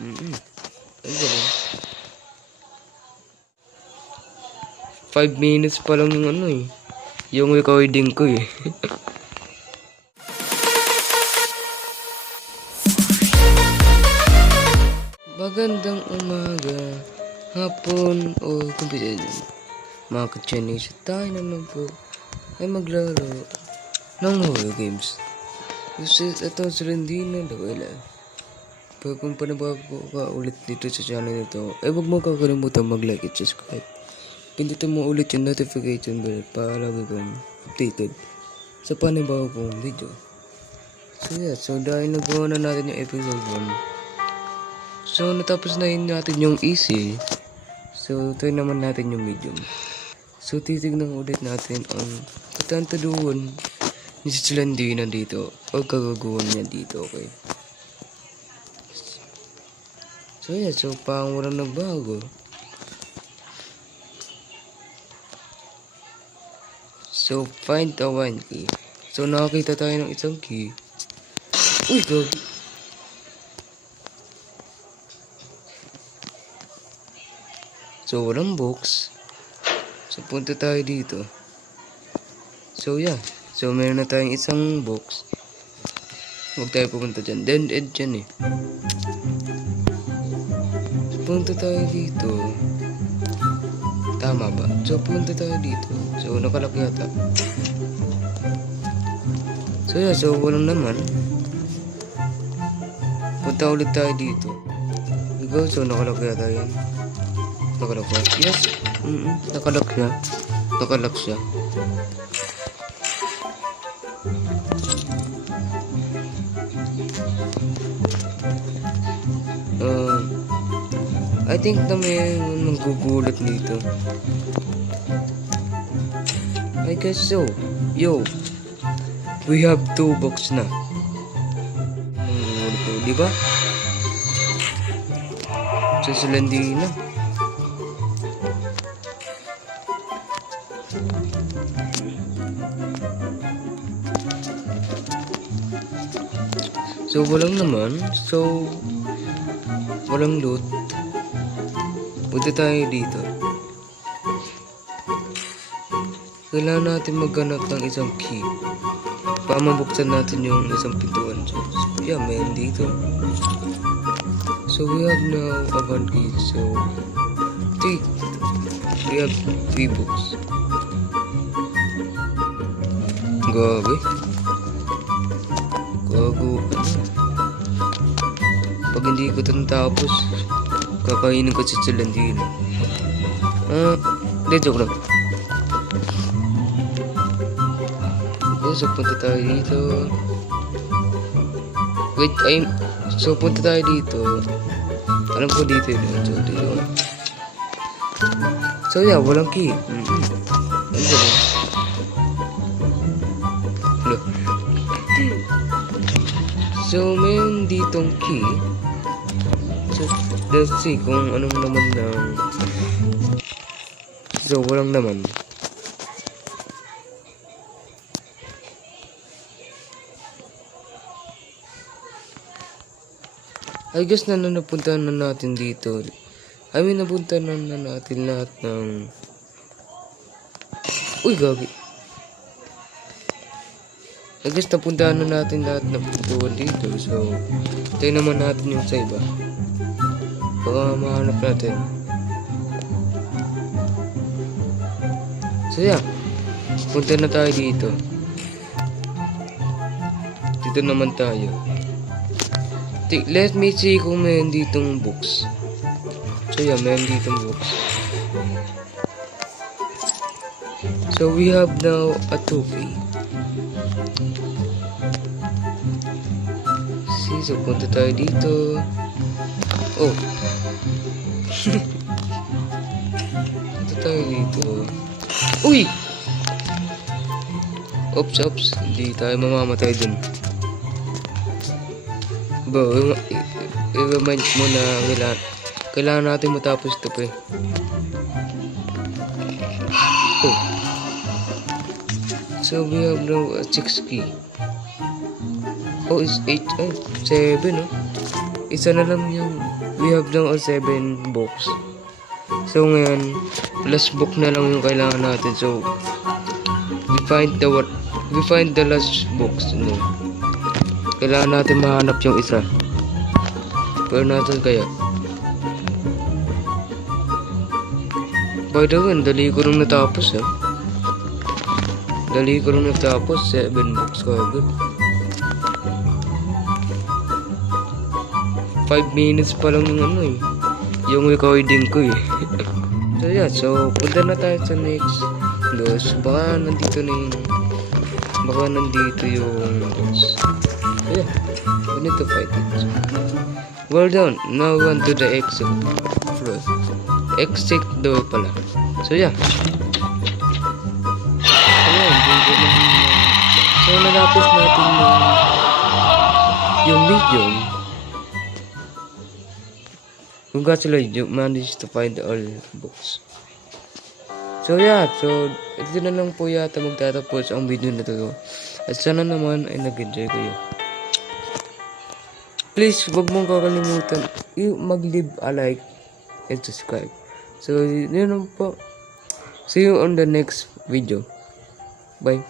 Ang galing. 5 minutes pa lang yung ano eh. Yung recording ko eh. Magandang umaga, hapon o kumpiyan. Mga ka-Chinese, tayo naman po ay maglaro ng horror games. Kasi ito si Rendina daw wala. Pero kung panabago ka ulit dito sa channel nito, ay huwag mo kakalimutan mag-like at subscribe. Pindutin mo ulit yung notification bell para lagi kang updated sa panibago kong video. So dahil nagawa na natin yung episode 1, so natapos na yun natin yung easy. So try naman natin yung medium. So titignan ulit natin ang katantaduhan ni si Landina dito o kagagawan niya dito, okay? So parang walang nagbago. So find a one key. So nakakita tayo ng isang key. Uy, gagi. So walang box. So punta tayo dito. So yeah. So meron na tayong isang box. Huwag tayo pupunta dyan. Dead end dyan eh. So punta tayo dito. Tama ba? So punta tayo dito. So nakalak yata. So yeah. So walang naman. Punta ulit tayo dito. Go. So nakalak yata yan. Nakalak ba? Yes. Nakalak siya. Nakalak siya. I think na may manggugulat dito. I guess so. Yo, we have 2 box na. Di ba? Sa Landina. So walang naman. So walang loot. Punta tayo dito. Kailangan natin maghanap ng isang key para mabuksan natin yung isang pintuan. So yeah, mayroon dito. So we have now a 1 key. So we have 3 books. Gabi. Gago. Pag hindi ko ito natapos, kakainin ko si Landina. Hindi, joke lang. So punta tayo dito. Wait, so punta tayo dito. Alam ko dito yun. So dito. So yeah, walang key. So mayroon ditong key. So let's see kung anong naman ng. So walang naman. I guess na napuntahan na natin dito. I mean napuntahan na natin lahat ng. Uy, gagi. I guess napuntahan na natin lahat ng pintuan dito. So tayo naman natin yung sa iba. Baka mahanap natin. So yeah, punta na tayo dito. Dito naman tayo. Let me see kung mayroon ditong books. So yeah, mayroon ditong books. So we have now a 2 key. See, so punta tayo dito. Oh. Punta tayo dito. Uy! Oops. Hindi tayo mamamatay dun. Bro, i-remind mo na kailangan natin matapos ito pa eh. Oh. So we have now a 6 key. Oh, it's 8. Oh, 7 oh. Isa na lang yung we have now 7 books. So ngayon, last book na lang yung kailangan natin. So we find the last books. No? Kailangan natin mahanap yung isa. Pero natin kaya. By the way, dali ko nung natapos eh. Dali ko nung natapos, 7 books ko agad. 5 minutes pa lang yung ano eh. Yung recording ko eh. So yeah, so punta na tayo sa next boss. Baka nandito yung boss. So yeah, we need to fight it. Well done, now we want to the exit floor. Exit door pala. So yeah. So natapos natin yung medium. Congratulations, you managed to find all books. So yeah, so ito na lang po yata magtatapos ang video na to. At sana naman ay nag-enjoy kayo. Please, huwag mong kakalimutan mag-leave a like and subscribe. So yun po. See you on the next video. Bye.